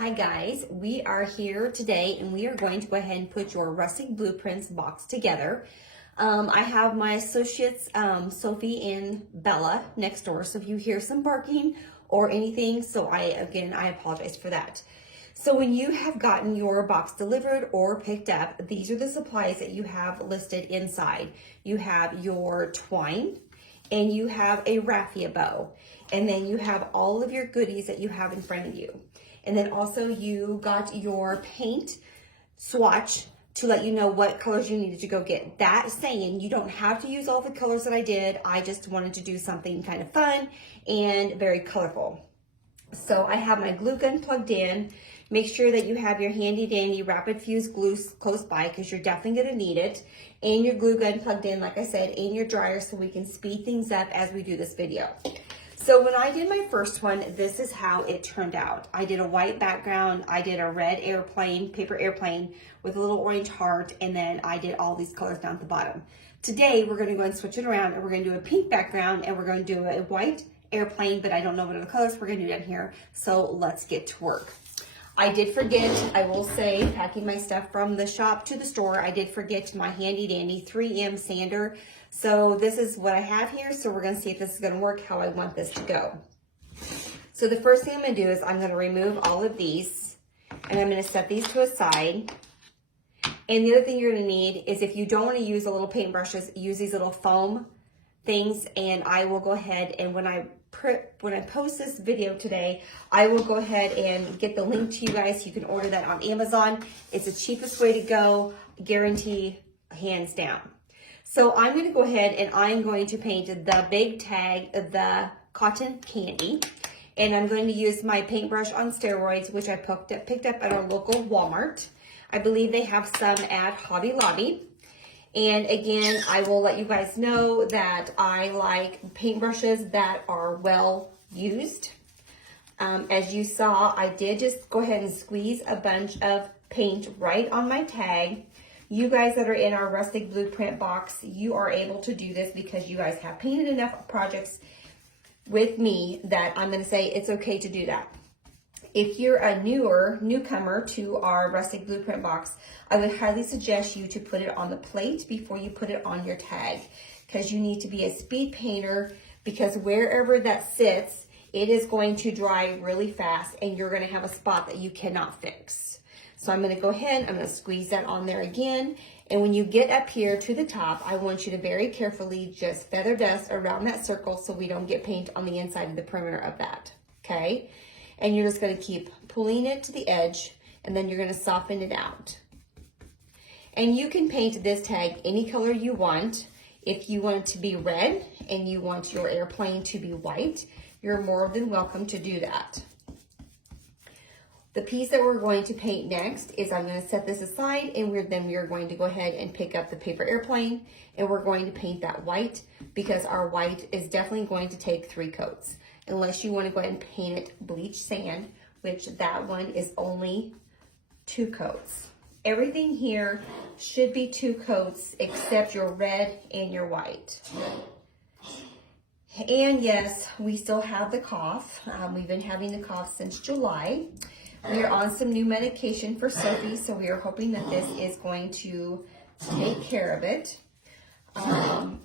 Hi guys, we are here today and we are going to go ahead and put your Rustic Blueprints box together. I have my associates Sophie and Bella next door, so if you hear some barking or anything, I apologize for that. So when you have gotten your box delivered or picked up, these are the supplies that you have listed inside. You have your twine and you have a raffia bow, and then you have all of your goodies that you have in front of you. And then also you got your paint swatch to let you know what colors you needed to go get. That saying, you don't have to use all the colors that I did. I just wanted to do something kind of fun and very colorful. So I have my glue gun plugged in. Make sure that you have your handy dandy rapid fuse glue close by because you're definitely gonna need it. And your glue gun plugged in, like I said, and your dryer so we can speed things up as we do this video. So when I did my first one, this is how it turned out. I did a white background, I did a red airplane, paper airplane with a little orange heart, and then I did all these colors down at the bottom. Today, we're gonna go and switch it around, and we're gonna do a pink background, and we're gonna do a white airplane, but I don't know what other colors we're gonna do down here, so let's get to work. I did forget, I will say, packing my stuff from the shop to the store, I did forget my handy dandy 3M sander. So this is what I have here. So we're gonna see if this is gonna work how I want this to go. So the first thing I'm gonna do is I'm gonna remove all of these and I'm gonna set these to a side. And the other thing you're gonna need is, if you don't wanna use the little paintbrushes, use these little foam things. And I will go ahead and when I post this video today, I will go ahead and get the link to you guys. You can order that on Amazon. It's the cheapest way to go, guarantee, hands down. So I'm going to go ahead and I'm going to paint the big tag of the cotton candy. And I'm going to use my paintbrush on steroids, which I picked up at our local Walmart. I believe they have some at Hobby Lobby. And again, I will let you guys know that I like paintbrushes that are well used. As you saw, I did just go ahead and squeeze a bunch of paint right on my tag. You guys that are in our Rustic Blueprint box, you are able to do this because you guys have painted enough projects with me that I'm going to say it's okay to do that. If you're a newcomer to our Rustic Blueprint box, I would highly suggest you to put it on the plate before you put it on your tag, because you need to be a speed painter, because wherever that sits, it is going to dry really fast and you're going to have a spot that you cannot fix. So I'm going to go ahead, I'm going to squeeze that on there again. And when you get up here to the top, I want you to very carefully just feather dust around that circle so we don't get paint on the inside of the perimeter of that, okay? And you're just going to keep pulling it to the edge, and then you're going to soften it out. And you can paint this tag any color you want. If you want it to be red and you want your airplane to be white, you're more than welcome to do that. The piece that we're going to paint next is, I'm going to set this aside, and then we are going to go ahead and pick up the paper airplane, and we're going to paint that white, because our white is definitely going to take 3 coats. Unless you want to go ahead and paint it bleach sand, which that one is only 2 coats. Everything here should be 2 coats except your red and your white. And yes, we still have the cough. We've been having the cough since July. We are on some new medication for Sophie, so we are hoping that this is going to take care of it.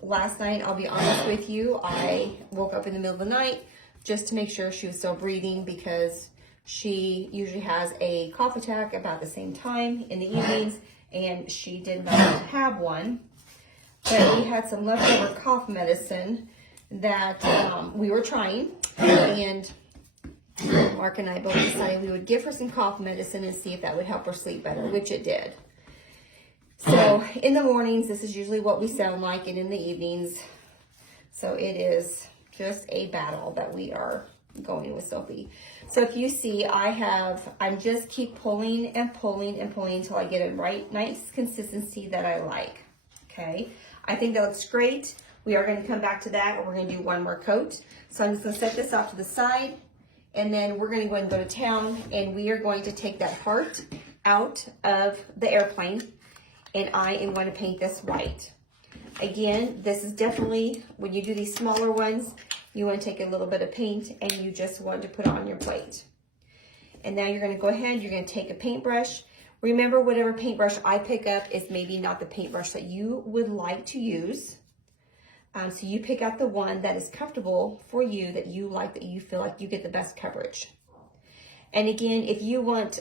Last night, I'll be honest with you, I woke up in the middle of the night just to make sure she was still breathing, because she usually has a cough attack about the same time in the evenings, and she did not have one. But we had some leftover cough medicine that we were trying, and Mark and I both decided we would give her some cough medicine and see if that would help her sleep better, which it did. So in the mornings, this is usually what we sound like, and in the evenings. So it is just a battle that we are going with Sophie. So if you see, I'm just keep pulling and pulling and pulling until I get a nice consistency that I like. Okay, I think that looks great. We are going to come back to that, and we're going to do one more coat. So I'm just going to set this off to the side, and then we're going to go and go to town, and we are going to take that heart out of the airplane, and I am going to paint this white. Again, this is definitely, when you do these smaller ones, you want to take a little bit of paint and you just want to put it on your plate. And now you're gonna go ahead, you're gonna take a paintbrush. Remember, whatever paintbrush I pick up is maybe not the paintbrush that you would like to use. So you pick out the one that is comfortable for you, that you like, that you feel like you get the best coverage. And again, if you want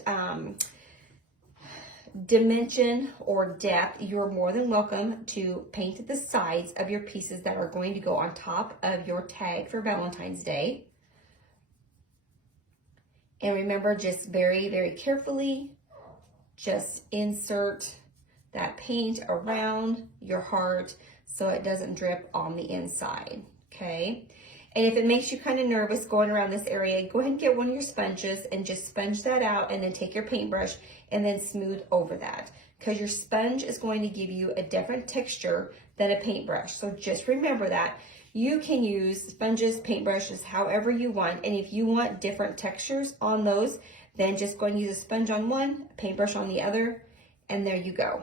dimension or depth, you're more than welcome to paint the sides of your pieces that are going to go on top of your tag for Valentine's Day. And remember, just very, very carefully, just insert that paint around your heart so it doesn't drip on the inside, okay? And if it makes you kind of nervous going around this area, go ahead and get one of your sponges and just sponge that out, and then take your paintbrush and then smooth over that, because your sponge is going to give you a different texture than a paintbrush. So just remember that. You can use sponges, paintbrushes, however you want. And if you want different textures on those, then just go and use a sponge on one, a paintbrush on the other, and there you go.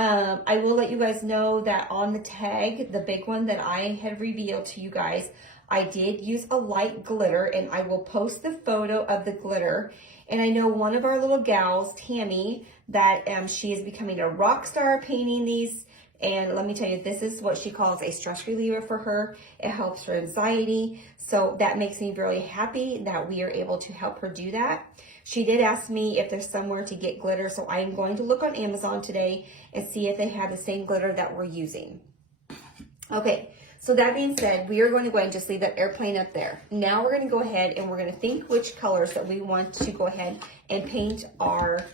I will let you guys know that on the tag, the big one that I had revealed to you guys, I did use a light glitter, and I will post the photo of the glitter. And I know one of our little gals, Tammy, that she is becoming a rock star painting these. And let me tell you, this is what she calls a stress reliever for her. It helps her anxiety. So that makes me really happy that we are able to help her do that. She did ask me if there's somewhere to get glitter. So I am going to look on Amazon today and see if they have the same glitter that we're using. Okay, so that being said, we are going to go ahead and just leave that airplane up there. Now we're going to go ahead and we're going to think which colors that we want to go ahead and paint our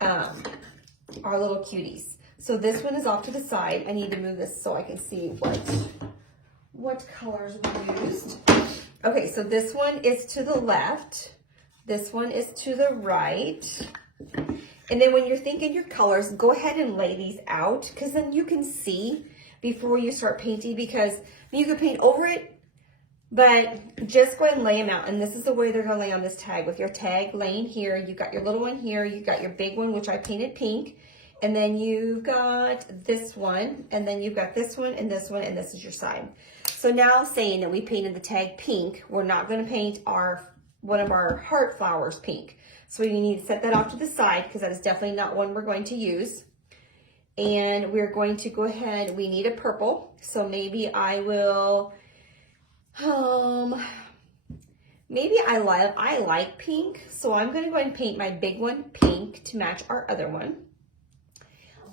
little cuties. So this one is off to the side. I need to move this so I can see what colors we used. Okay, so this one is to the left. This one is to the right. And then when you're thinking your colors, go ahead and lay these out, because then you can see before you start painting, because you can paint over it, but just go ahead and lay them out. And this is the way they're gonna lay on this tag, with your tag laying here. You got your little one here, you got your big one, which I painted pink. And then you've got this one, and then you've got this one, and this one, and this is your side. So now, saying that we painted the tag pink, we're not gonna paint one of our heart flowers pink. So we need to set that off to the side, because that is definitely not one we're going to use. And we're going to go ahead, we need a purple. So maybe I will, maybe I like pink. So I'm gonna go ahead and paint my big one pink to match our other one.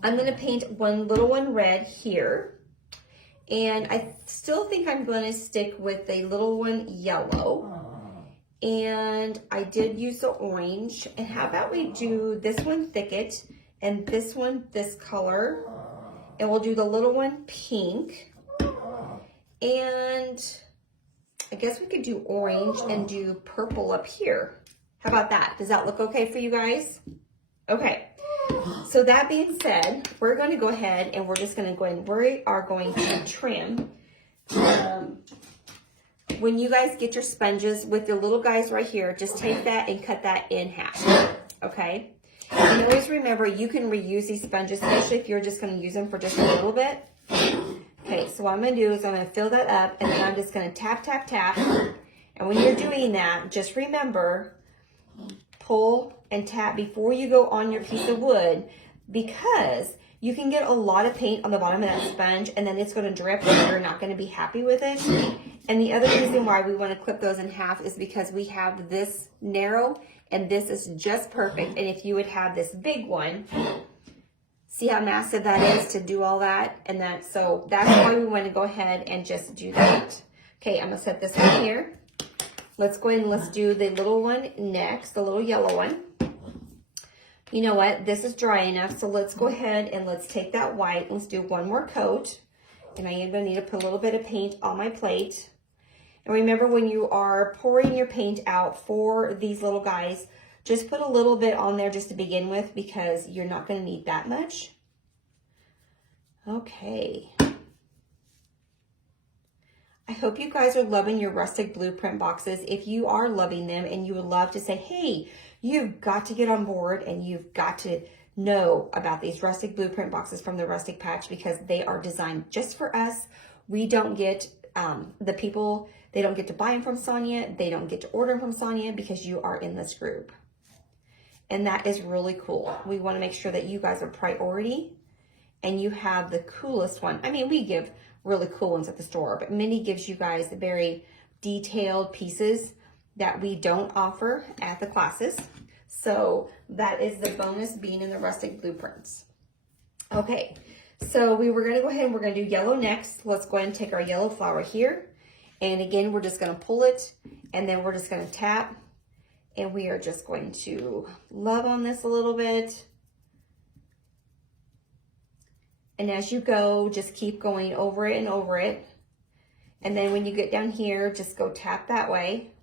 I'm gonna paint one little one red here. And I still think I'm gonna stick with a little one yellow. And I did use the orange. And how about we do this one thicket and this one this color. And we'll do the little one pink. And I guess we could do orange and do purple up here. How about that? Does that look okay for you guys? Okay. So that being said, we're going to go ahead and we're just going to go ahead and we are going to trim. When you guys get your sponges with the little guys right here, just take that and cut that in half, okay? And always remember, you can reuse these sponges, especially if you're just going to use them for just a little bit. Okay, so what I'm going to do is I'm going to fill that up, and then I'm just going to tap, tap, tap. And when you're doing that, just remember, pull and tap before you go on your piece of wood, because you can get a lot of paint on the bottom of that sponge, and then it's going to drip and you're not going to be happy with it. And the other reason why we want to clip those in half is because we have this narrow and this is just perfect. And if you would have this big one, see how massive that is to do all that? And so that's why we want to go ahead and just do that. Okay, I'm going to set this one here. Let's go ahead and let's do the little one next, the little yellow one. You know what? This is dry enough, so let's go ahead and let's take that white. Let's do one more coat. And I am going to need to put a little bit of paint on my plate. And remember, when you are pouring your paint out for these little guys, just put a little bit on there just to begin with, because you're not going to need that much. Okay. I hope you guys are loving your Rustic Blueprint boxes. If you are loving them and you would love to say, hey, you've got to get on board and you've got to know about these Rustic Blueprint boxes from the Rustic Patch, because they are designed just for us. We don't get the people They don't get to buy them from Sonia. They don't get to order them from Sonia because you are in this group. And that is really cool. We want to make sure that you guys are priority and you have the coolest one. I mean, we give really cool ones at the store, but Mindy gives you guys the very detailed pieces that we don't offer at the classes. So that is the bonus being in the Rustic Blueprints. Okay, so we were gonna go ahead and we're gonna do yellow next. Let's go ahead and take our yellow flower here. And again, we're just gonna pull it and then we're just gonna tap and we are just going to love on this a little bit. And as you go, just keep going over it and over it. And then when you get down here, just go tap that way.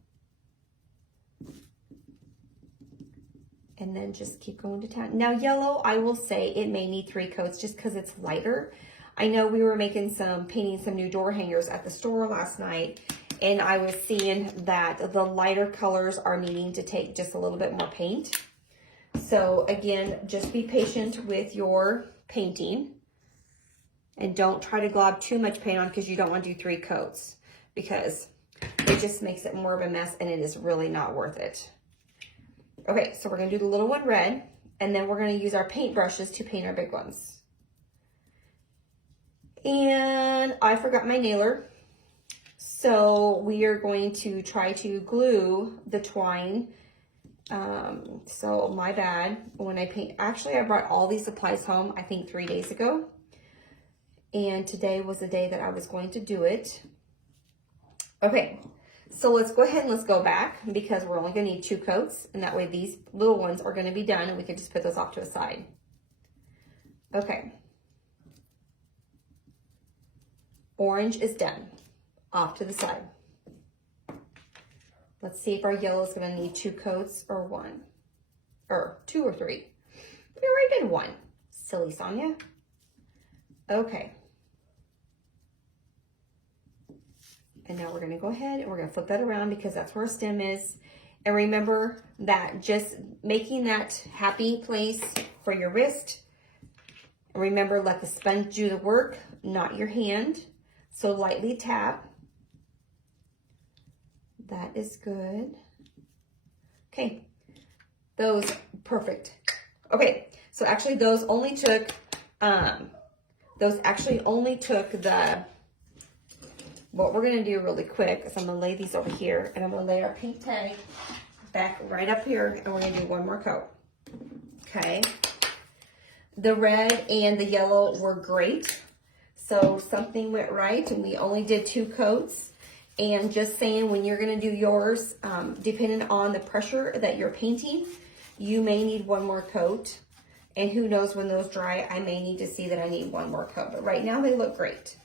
And then just keep going to town. Now yellow, I will say it may need 3 coats just because it's lighter. I know we were painting some new door hangers at the store last night, and I was seeing that the lighter colors are needing to take just a little bit more paint. So again, just be patient with your painting and don't try to glob too much paint on because you don't want to do 3 coats because it just makes it more of a mess and it is really not worth it. Okay, so we're gonna do the little one red, and then we're gonna use our paint brushes to paint our big ones. And I forgot my nailer. So we are going to try to glue the twine. So my bad, when I paint, actually I brought all these supplies home, I think 3 days ago. And today was the day that I was going to do it. Okay. So let's go ahead and let's go back because we're only going to need 2 coats. And that way these little ones are going to be done and we can just put those off to a side. Okay. Orange is done. Off to the side. Let's see if our yellow is going to need 2 coats or 1. Or 2 or 3. We already did 1. Silly Sonia. Okay. And now we're going to go ahead and we're going to flip that around because that's where our stem is. And remember that just making that happy place for your wrist. And remember, let the sponge do the work, not your hand. So lightly tap. That is good. Okay. Those, perfect. Okay. So actually those only took, what we're gonna do really quick is I'm gonna lay these over here and I'm gonna lay our pink tag back right up here and we're gonna do 1 more coat. Okay. The red and the yellow were great. So something went right and we only did 2 coats. And just saying, when you're gonna do yours, depending on the pressure that you're painting, you may need 1 more coat. And who knows when those dry, I may need to see that I need 1 more coat. But right now they look great.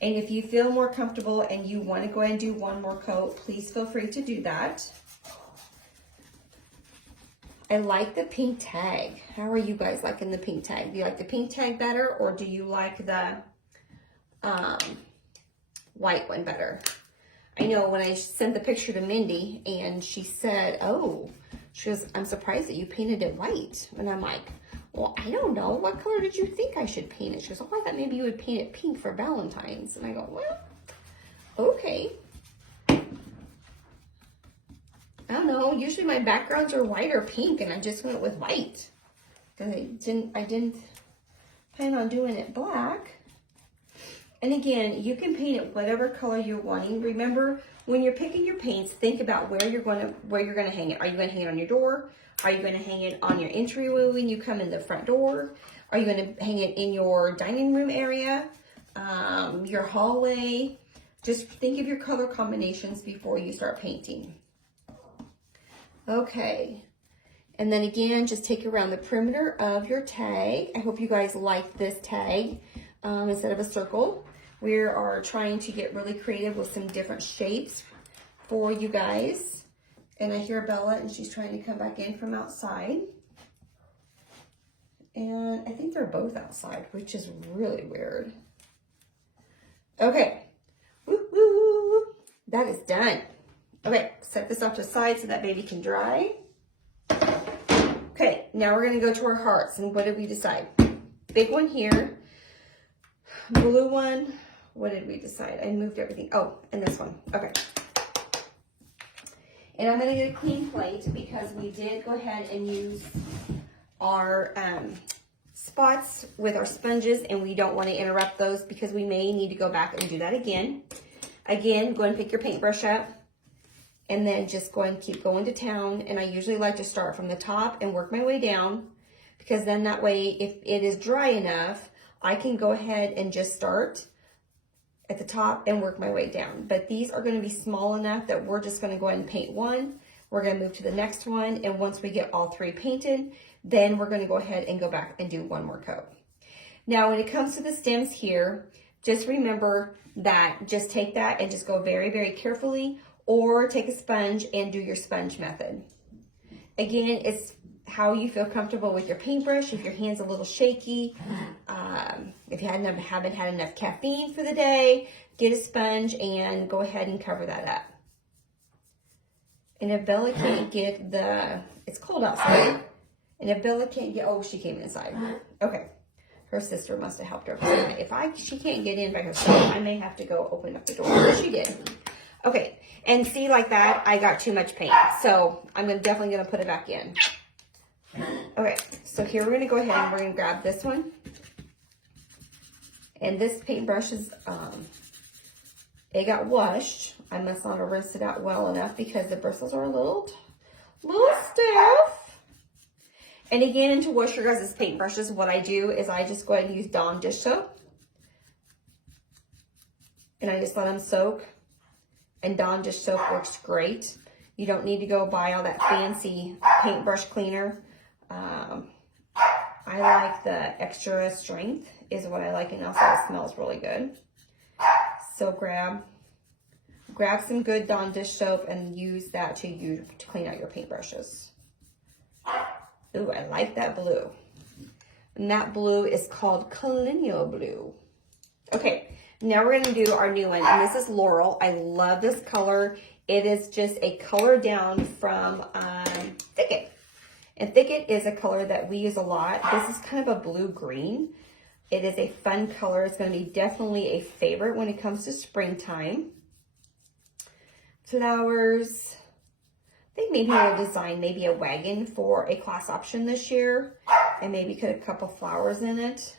And if you feel more comfortable and you want to go ahead and do 1 more coat, please feel free to do that. I like the pink tag. How are you guys liking the pink tag? Do you like the pink tag better or do you like the white one better? I know when I sent the picture to Mindy and she said, oh, she goes, I'm surprised that you painted it white. And I'm like, well, I don't know. What color did you think I should paint it? She goes, oh, I thought maybe you would paint it pink for Valentine's. And I go, well, okay. I don't know. Usually my backgrounds are white or pink, and I just went with white. Because I didn't plan on doing it black. And again, you can paint it whatever color you're wanting. Remember, when you're picking your paints, think about where you're gonna hang it. Are you gonna hang it on your door? Are you going to hang it on your entryway when you come in the front door? Are you going to hang it in your dining room area, your hallway? Just think of your color combinations before you start painting. Okay. And then again, just take around the perimeter of your tag. I hope you guys like this tag instead of a circle. We are trying to get really creative with some different shapes for you guys. And I hear Bella, and she's trying to come back in from outside. And I think they're both outside, which is really weird. Okay. Woo-hoo. That is done. Okay, set this off to the side so that baby can dry. Okay, now we're going to go to our hearts. And what did we decide? Big one here. Blue one. what did we decide? I moved everything. Oh, and this one. Okay. And I'm going to get a clean plate because we did go ahead and use our spots with our sponges, and we don't want to interrupt those because we may need to go back and do that again. Again, go and pick your paintbrush up and then just go and keep going to town. And I usually like to start from the top and work my way down, because then that way, if it is dry enough, I can go ahead and just start at the top and work my way down. But these are going to be small enough that we're just going to go ahead and paint one. We're going to move to the next one, and once we get all three painted, then we're going to go ahead and go back and do one more coat. Now, when it comes to the stems here, just remember that just take that and just go very, very carefully, or take a sponge and do your sponge method. Again, it's how you feel comfortable with your paintbrush. If your hand's a little shaky, if you haven't had enough caffeine for the day, get a sponge and go ahead and cover that up. And if Bella can't get it's cold outside, and if Bella can't get, oh, she came inside. Okay, her sister must have helped her. If she can't get in by herself, I may have to go open up the door. But she did. Okay, and see, like that, I got too much paint, so I'm definitely gonna put it back in. Okay, so here we're gonna go ahead and we're gonna grab this one. And this paintbrush is, it got washed. I must not have rinsed it out well enough because the bristles are a little stiff. And again, to wash your guys' paintbrushes, what I do is I just go ahead and use Dawn dish soap. And I just let them soak. And Dawn dish soap works great. You don't need to go buy all that fancy paintbrush cleaner. I like the extra strength is what I like, and also it smells really good. So grab some good Dawn dish soap and use that to clean out your paintbrushes. Ooh, I like that blue. And that blue is called Colonial Blue. Okay, now we're going to do our new one, and this is Laurel. I love this color. It is just a color down from Thicket. And Thicket is a color that we use a lot. This is kind of a blue-green. It is a fun color. It's going to be definitely a favorite when it comes to springtime. Flowers. I think maybe we'll design maybe a wagon for a class option this year, and maybe put a couple flowers in it.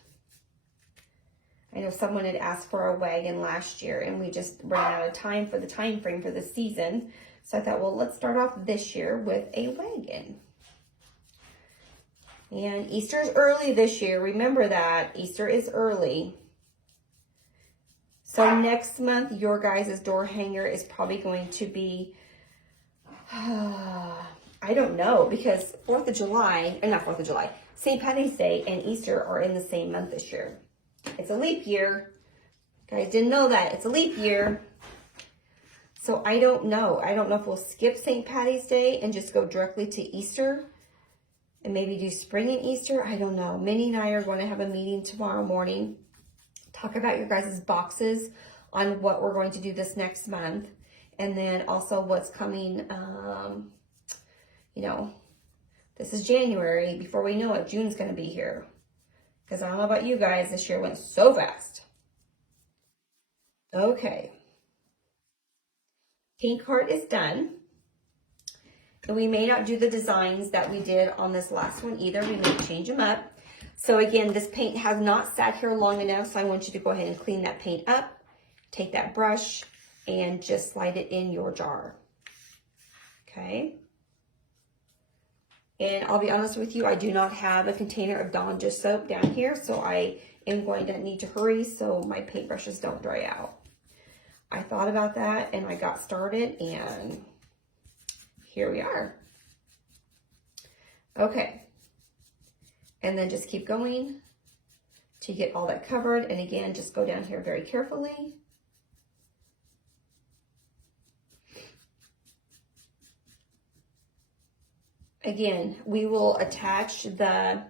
I know someone had asked for a wagon last year, and we just ran out of time for the time frame for the season. So I thought, well, let's start off this year with a wagon. And Easter's early this year. Remember that. Easter is early. So next month, your guys' door hanger is probably going to be, I don't know, because 4th of July, or not 4th of July, St. Patty's Day and Easter are in the same month this year. It's a leap year. Guys didn't know that. It's a leap year. So I don't know. I don't know if we'll skip St. Patty's Day and just go directly to Easter and maybe do spring and Easter. I don't know. Minnie and I are going to have a meeting tomorrow morning. Talk about your guys' boxes on what we're going to do this next month. And then also what's coming, you know, this is January. Before we know it, June's going to be here. Because I don't know about you guys, this year went so fast. Okay. Pink heart is done. And we may not do the designs that we did on this last one either. We may change them up. So again, this paint has not sat here long enough, so I want you to go ahead and clean that paint up. Take that brush and just slide it in your jar. Okay. And I'll be honest with you, I do not have a container of Dawn dish soap down here, so I am going to need to hurry so my paintbrushes don't dry out. I thought about that and I got started, and here we are. Okay. And then just keep going to get all that covered. And again, just go down here very carefully. Again, we will attach the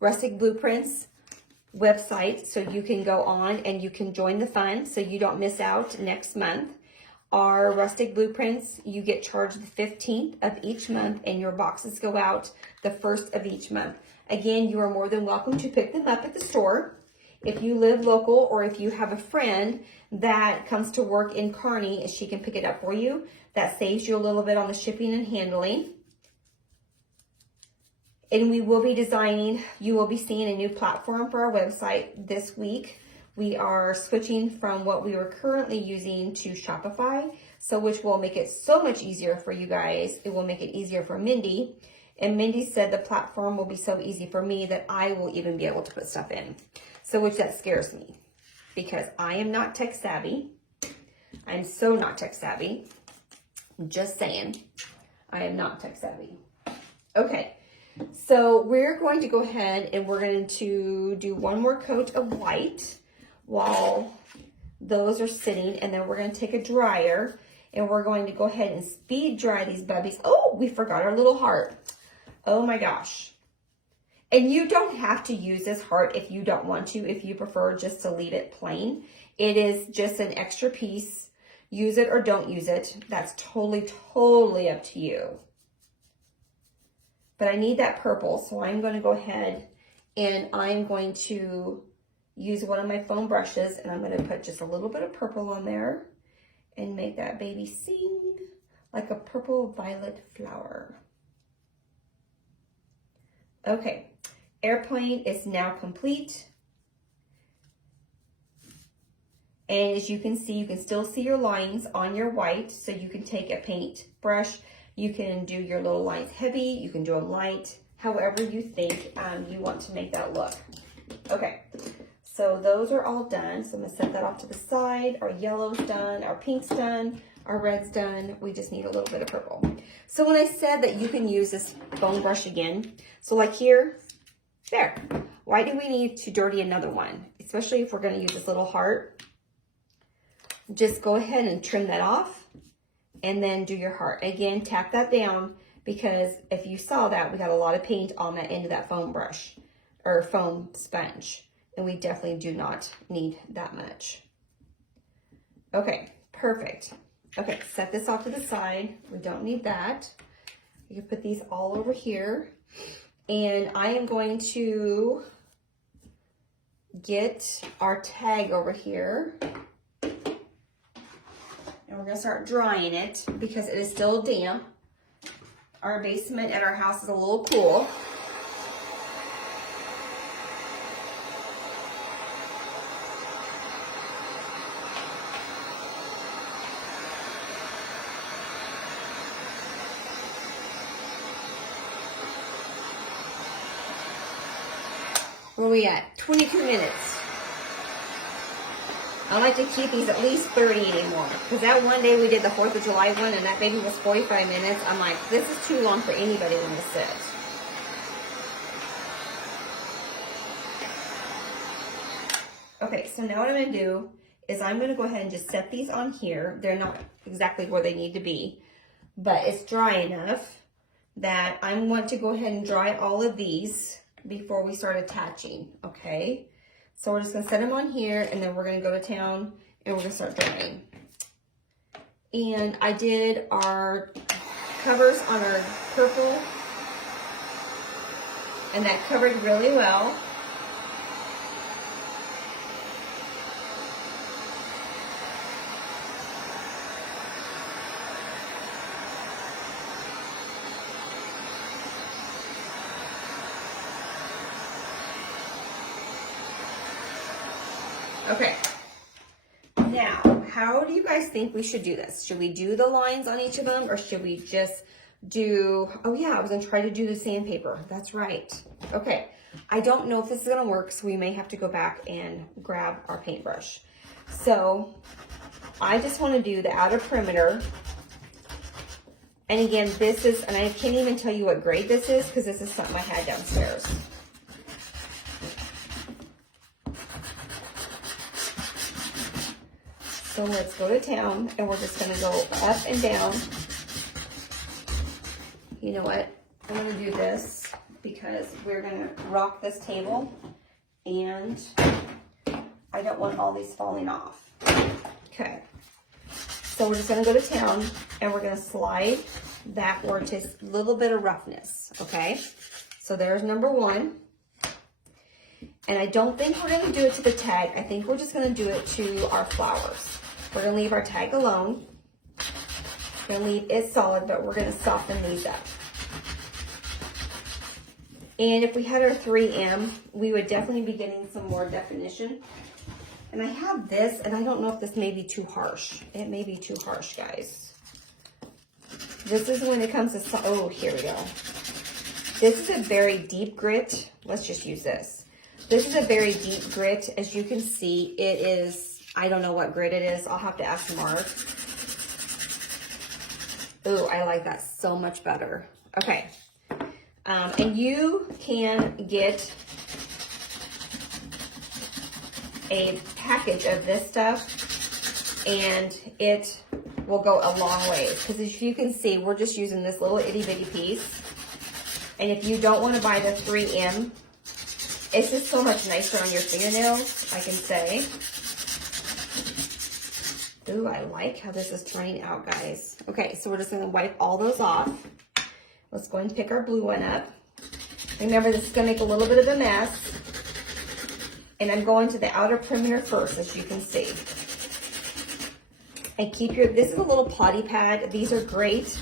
Rustic Blueprints website so you can go on and you can join the fun so you don't miss out next month. Our Rustic Blueprints, you get charged the 15th of each month, and your boxes go out the 1st of each month. Again, you are more than welcome to pick them up at the store. if you live local or if you have a friend that comes to work in Kearney, she can pick it up for you. That saves you a little bit on the shipping and handling. And we will be designing, you will be seeing a new platform for our website this week. We are switching from what we were currently using to Shopify, so which will make it so much easier for you guys. It will make it easier for Mindy. And Mindy said the platform will be so easy for me that I will even be able to put stuff in. So which that scares me because I am not tech savvy. I'm so not tech savvy. I'm just saying, I am not tech savvy. Okay. So we're going to go ahead and we're going to do one more coat of white while those are sitting, and then we're going to take a dryer and we're going to go ahead and speed dry these bubbies. Oh, we forgot our little heart. Oh my gosh. And you don't have to use this heart if you don't want to, if you prefer just to leave it plain. It is just an extra piece. Use it or don't use it. That's totally up to you. But I need that purple, so I'm going to go ahead and I'm going to use one of my foam brushes and I'm going to put just a little bit of purple on there and make that baby sing like a purple violet flower. Okay, airplane is now complete. And as you can see, you can still see your lines on your white, so you can take a paint brush. You can do your little lines heavy, you can do them light, however you think you want to make that look. Okay, so those are all done. So I'm gonna set that off to the side. Our yellow's done, our pink's done, our red's done. We just need a little bit of purple. So when I said that you can use this foam brush again, so like here, there. Why do we need to dirty another one? Especially if we're gonna use this little heart. Just go ahead and trim that off. And then do your heart. Again, tap that down because if you saw that, we got a lot of paint on that end of that foam brush or foam sponge. And we definitely do not need that much. Okay, perfect. Okay, set this off to the side. We don't need that. You can put these all over here. And I am going to get our tag over here. And we're going to start drying it because it is still damp. Our basement at our house is a little cool. Where are we at? 22 minutes. I like to keep these at least 30 anymore. Because that one day we did the 4th of July one and that baby was 45 minutes. I'm like, this is too long for anybody to sit. Okay, so now what I'm going to do is I'm going to go ahead and just set these on here. They're not exactly where they need to be. But it's dry enough that I want to go ahead and dry all of these before we start attaching, okay? So we're just gonna set them on here and then we're gonna go to town and we're gonna start drying. And I did our covers on our purple and that covered really well. Okay, now, how do you guys think we should do this? Should we do the lines on each of them or should we just do, oh yeah, I was gonna try to do the sandpaper. That's right. Okay, I don't know if this is gonna work, so we may have to go back and grab our paintbrush. So, I just wanna do the outer perimeter. And again, this is, and I can't even tell you what grade this is because this is something I had downstairs. So let's go to town and we're just gonna go up and down. You know what? I'm gonna do this because we're gonna rock this table and I don't want all these falling off. Okay. So we're just gonna go to town and we're gonna slide that where it's just a little bit of roughness, okay? So there's number one. And I don't think we're gonna do it to the tag. I think we're just gonna do it to our flowers. We're gonna leave our tag alone. We're gonna leave it solid, but we're gonna soften these up. And if we had our 3M, we would definitely be getting some more definition. And I have this, and I don't know if this may be too harsh. It may be too harsh, guys. This is when it comes to, oh, here we go. This is a very deep grit. Let's just use this. This is a very deep grit. As you can see, it is, I don't know what grit it is. I'll have to ask Mark. Ooh, I like that so much better. Okay. And you can get a package of this stuff, and it will go a long way. Because as you can see, we're just using this little itty bitty piece. And if you don't want to buy the 3M, it's just so much nicer on your fingernails, I can say. Ooh, I like how this is turning out, guys. Okay, so we're just gonna wipe all those off. Let's go and pick our blue one up. Remember, this is gonna make a little bit of a mess. And I'm going to the outer perimeter first, as you can see. And keep your, this is a little potty pad. These are great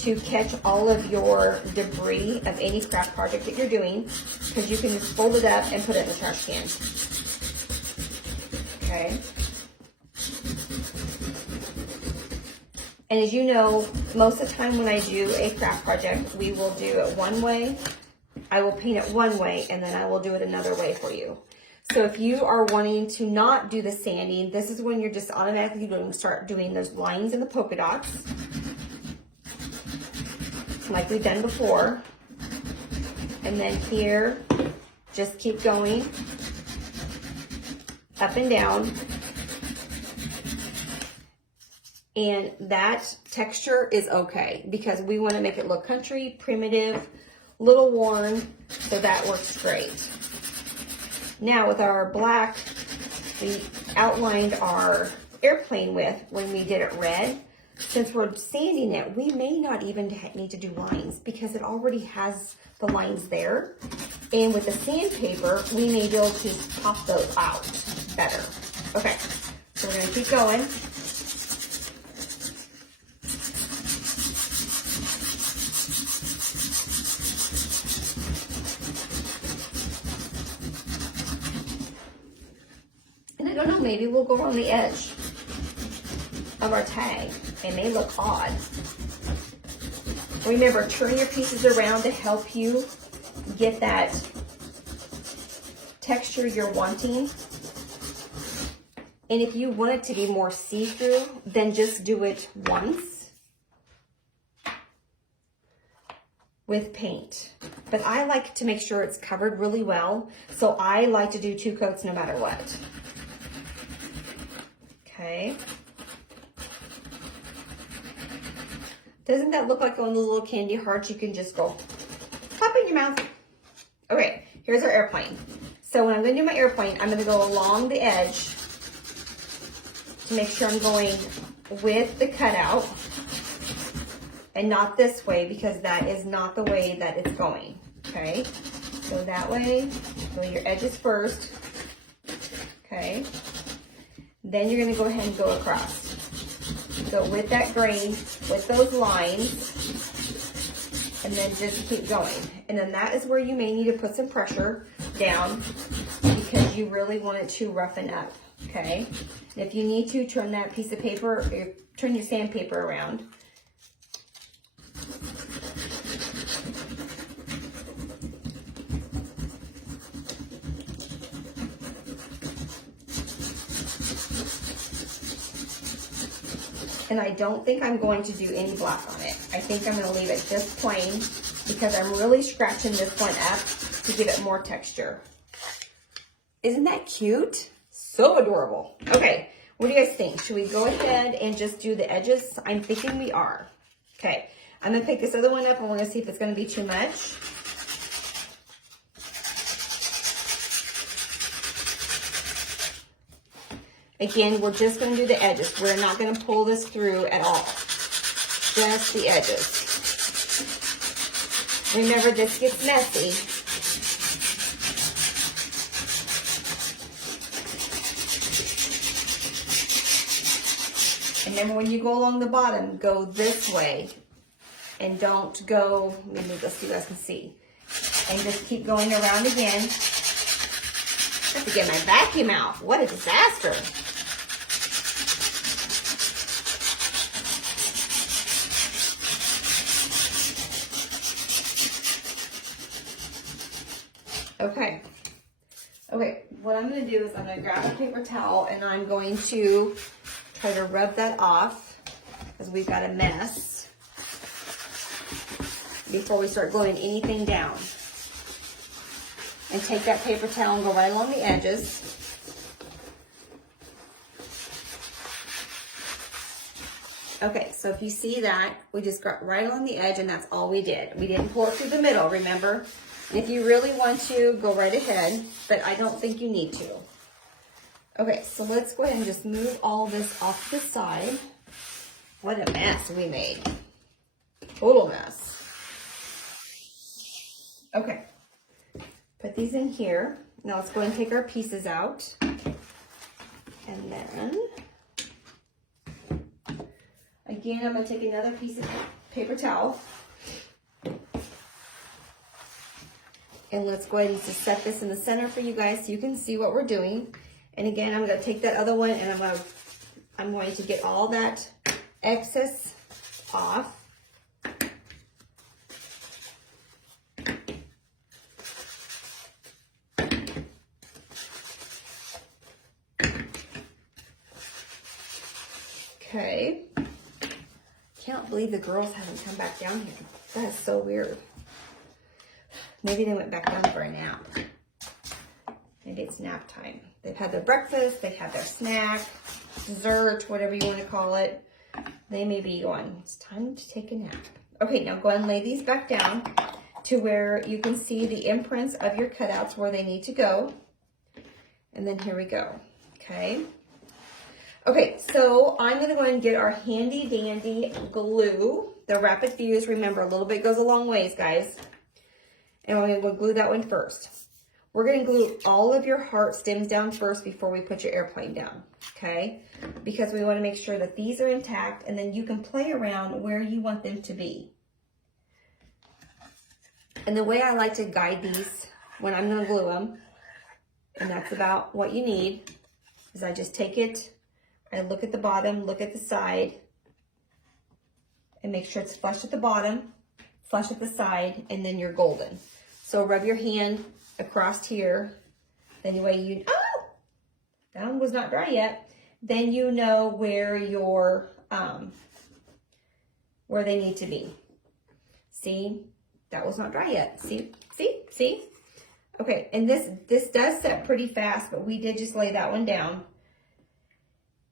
to catch all of your debris of any craft project that you're doing, because you can just fold it up and put it in the trash can. Okay. And as you know, most of the time when I do a craft project, we will do it one way. I will paint it one way, and then I will do it another way for you. So if you are wanting to not do the sanding, this is when you're just automatically going to start doing those lines and the polka dots, like we've done before. And then here, just keep going up and down. And that texture is okay, because we want to make it look country, primitive, little worn, so that works great. Now with our black, we outlined our airplane with when we did it red. Since we're sanding it, we may not even need to do lines, because it already has the lines there. And with the sandpaper, we may be able to pop those out better. Okay, so we're gonna keep going. And I don't know, maybe we'll go on the edge of our tag. It may look odd. Remember, turn your pieces around to help you get that texture you're wanting. And if you want it to be more see-through, then just do it once with paint. But I like to make sure it's covered really well, so I like to do 2 coats no matter what. Okay. Doesn't that look like one of those little candy hearts you can just go pop in your mouth? Okay, here's our airplane. So when I'm gonna do my airplane, I'm gonna go along the edge to make sure I'm going with the cutout and not this way, because that is not the way that it's going, okay? So that way, go your edges first, okay? Then you're gonna go ahead and go across. So with that grain, with those lines, and then just keep going. And then that is where you may need to put some pressure down, because you really want it to roughen up, okay? And if you need to, turn that piece of paper, or turn your sandpaper around. And I don't think I'm going to do any black on it. I think I'm going to leave it just plain, because I'm really scratching this one up to give it more texture. Isn't that cute? So adorable. Okay, what do you guys think? Should we go ahead and just do the edges? I'm thinking we are. Okay, I'm going to pick this other one up, and we're going to see if it's going to be too much. Again, we're just going to do the edges. We're not going to pull this through at all. Just the edges. Remember, this gets messy. remember when you go along the bottom, go this way. And don't go, let me move this so you guys can see. And just keep going around again. I have to get my vacuum out. What a disaster. Okay. Okay, what I'm going to do is I'm going to grab a paper towel and I'm going to try to rub that off because we've got a mess before we start gluing anything down. And take that paper towel and go right along the edges. Okay, so if you see that, we just got right on the edge and that's all we did. We didn't pull it through the middle, remember? And if you really want to, go right ahead, but I don't think you need to. Okay, so let's go ahead and just move all this off to the side. What a mess we made. Total mess. Okay, put these in here. Now let's go ahead and take our pieces out. And then, again, I'm going to take another piece of paper towel. And let's go ahead and just set this in the center for you guys so you can see what we're doing. And again, I'm going to take that other one and I'm going to get all that excess off. Okay. Can't believe the girls haven't come back down here. That is so weird. Maybe they went back down for a nap. Maybe it's nap time. They've had their breakfast, they've had their snack, dessert, whatever you want to call it. They may be going, it's time to take a nap. Okay, now go ahead and lay these back down to where you can see the imprints of your cutouts where they need to go. And then here we go, okay? Okay, so I'm gonna go ahead and get our handy dandy glue, the Rapid Fuse. Remember, a little bit goes a long ways, guys. And we're gonna glue that one first. We're gonna glue all of your heart stems down first before we put your airplane down, okay? Because we wanna make sure that these are intact and then you can play around where you want them to be. And the way I like to guide these when I'm gonna glue them, and that's about what you need, is I just take it, I look at the bottom, look at the side, and make sure it's flush at the bottom, flush at the side, and then you're golden. So rub your hand across here. Then the way you, oh, that one was not dry yet. Then you know where your, where they need to be. See, that was not dry yet. See. Okay, and this does set pretty fast, but we did just lay that one down.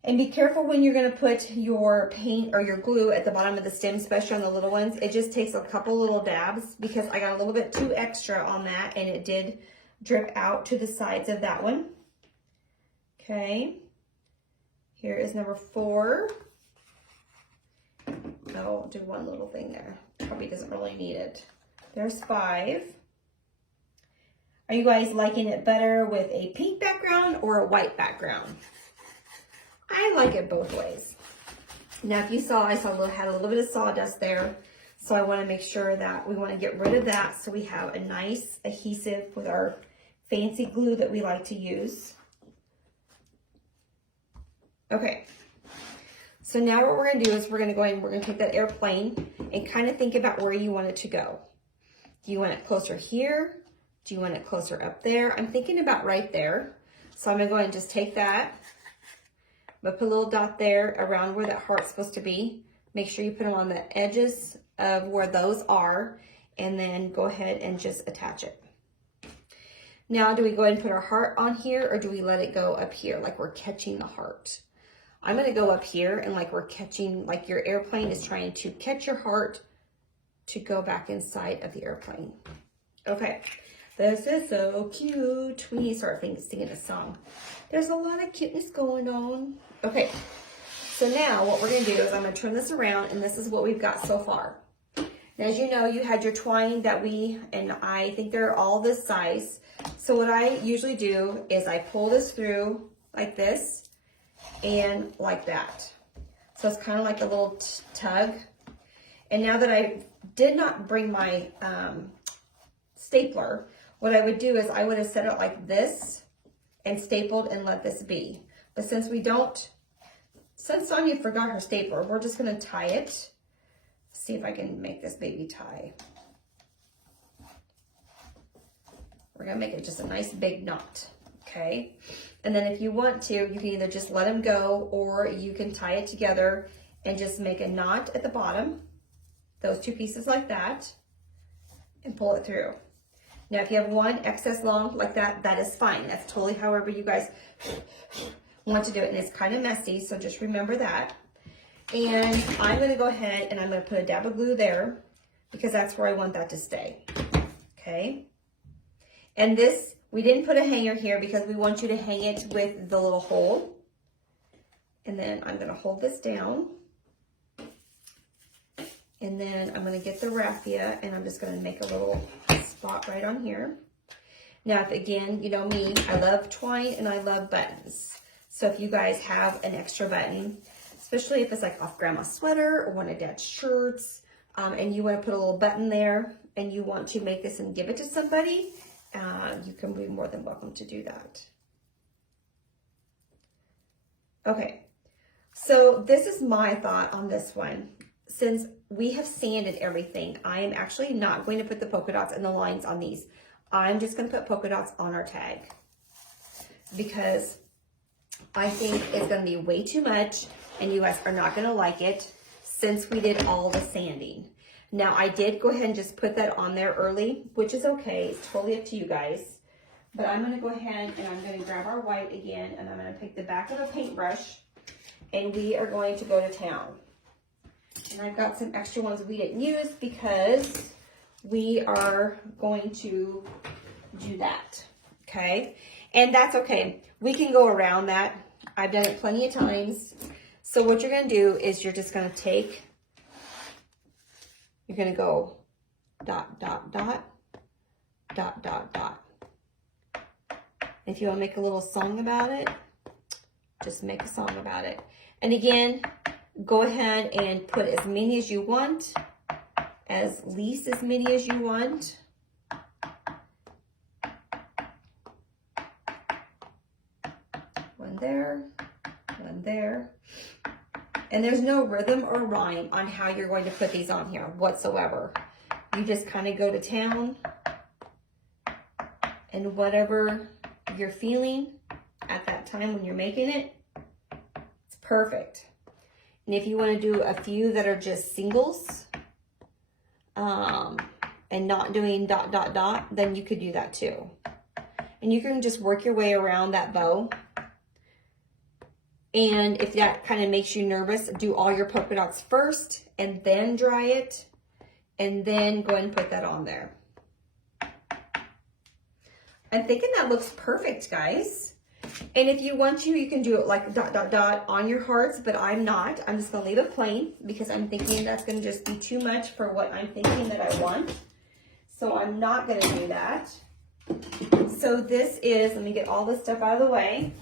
And be careful when you're gonna put your paint or your glue at the bottom of the stem, especially on the little ones. It just takes a couple little dabs because I got a little bit too extra on that and it did drip out to the sides of that one. Okay, here is number 4. Oh, do one little thing there. Probably doesn't really need it. There's 5. Are you guys liking it better with a pink background or a white background? I like it both ways. Now, if you saw, I had a little bit of sawdust there. So I want to make sure that we want to get rid of that so we have a nice adhesive with our fancy glue that we like to use. Okay. So now what we're going to do is we're going to go ahead and we're going to take that airplane and kind of think about where you want it to go. Do you want it closer here? Do you want it closer up there? I'm thinking about right there. So I'm going to go ahead and just take that. But put a little dot there around where that heart's supposed to be. Make sure you put them on the edges of where those are, and then go ahead and just attach it. Now, do we go ahead and put our heart on here, or do we let it go up here like we're catching the heart? I'm gonna go up here and like we're catching, like your airplane is trying to catch your heart to go back inside of the airplane. Okay, this is so cute. We need to start singing a song. There's a lot of cuteness going on. Okay, so now what we're gonna do is I'm gonna turn this around and this is what we've got so far. Now, as you know, you had your twine that and I think they're all this size. So what I usually do is I pull this through like this and like that. So it's kind of like a little tug. And now that I did not bring my stapler, what I would do is I would have set it like this and stapled and let this be. But since Sonia forgot her stapler, we're just gonna tie it. See if I can make this baby tie. We're gonna make it just a nice big knot, okay? And then if you want to, you can either just let them go or you can tie it together and just make a knot at the bottom, those two pieces like that, and pull it through. Now, if you have one excess long like that, that is fine. That's totally however you guys want to do it. And it's kind of messy, so just remember that. And I'm gonna go ahead and I'm gonna put a dab of glue there because that's where I want that to stay, okay? And this, we didn't put a hanger here because we want you to hang it with the little hole. And then I'm gonna hold this down. And then I'm gonna get the raffia and I'm just gonna make a little spot right on here. Now, if again, you know me, I love twine and I love buttons. So if you guys have an extra button, especially if it's like off grandma's sweater or one of dad's shirts, and you want to put a little button there and you want to make this and give it to somebody, you can be more than welcome to do that. Okay, so this is my thought on this one. Since we have sanded everything, I am actually not going to put the polka dots and the lines on these. I'm just going to put polka dots on our tag because I think it's going to be way too much and you guys are not going to like it since we did all the sanding. Now, I did go ahead and just put that on there early, which is okay. It's totally up to you guys. But I'm going to go ahead and I'm going to grab our white again and I'm going to take the back of the paintbrush and we are going to go to town. And I've got some extra ones we didn't use because we are going to do that, okay? And that's okay. We can go around that. I've done it plenty of times. So what you're gonna do is you're just gonna take, you're gonna go dot, dot, dot, dot, dot, dot. If you wanna make a little song about it, just make a song about it. And again, go ahead and put as many as you want, as least as many as you want. One there, one there. And there's no rhythm or rhyme on how you're going to put these on here whatsoever. You just kind of go to town and whatever you're feeling at that time when you're making it, it's perfect. And if you want to do a few that are just singles and not doing dot, dot, dot, then you could do that too. And you can just work your way around that bow. And if that kind of makes you nervous, do all your polka dots first and then dry it and then go and put that on there. I'm thinking that looks perfect, guys. And if you want to, you can do it like dot, dot, dot on your hearts, but I'm not. I'm just gonna leave it plain because I'm thinking that's gonna just be too much for what I'm thinking that I want. So I'm not gonna do that. So this is, let me get all this stuff out of the way.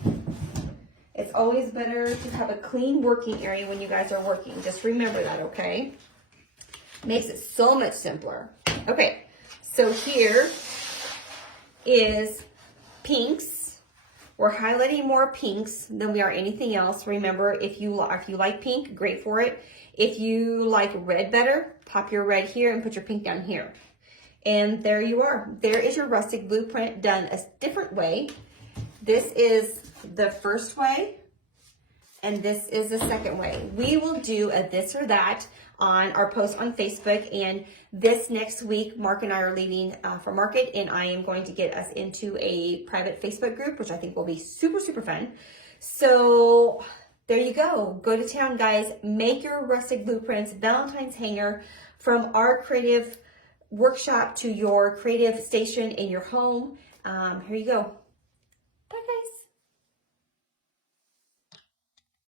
It's always better to have a clean working area when you guys are working. Just remember that, okay? Makes it so much simpler. Okay, so here is pinks. We're highlighting more pinks than we are anything else. Remember, if you like pink, great for it. If you like red better, pop your red here and put your pink down here. And there you are. There is your rustic blueprint done a different way. This is the first way, and this is the second way. We will do a this or that on our post on Facebook, and this next week, Mark and I are leaving for market, and I am going to get us into a private Facebook group, which I think will be super, super fun. So there you go. Go to town, guys. Make your rustic blueprints, Valentine's hanger, from our creative workshop to your creative station in your home. Here you go. Bye, guys.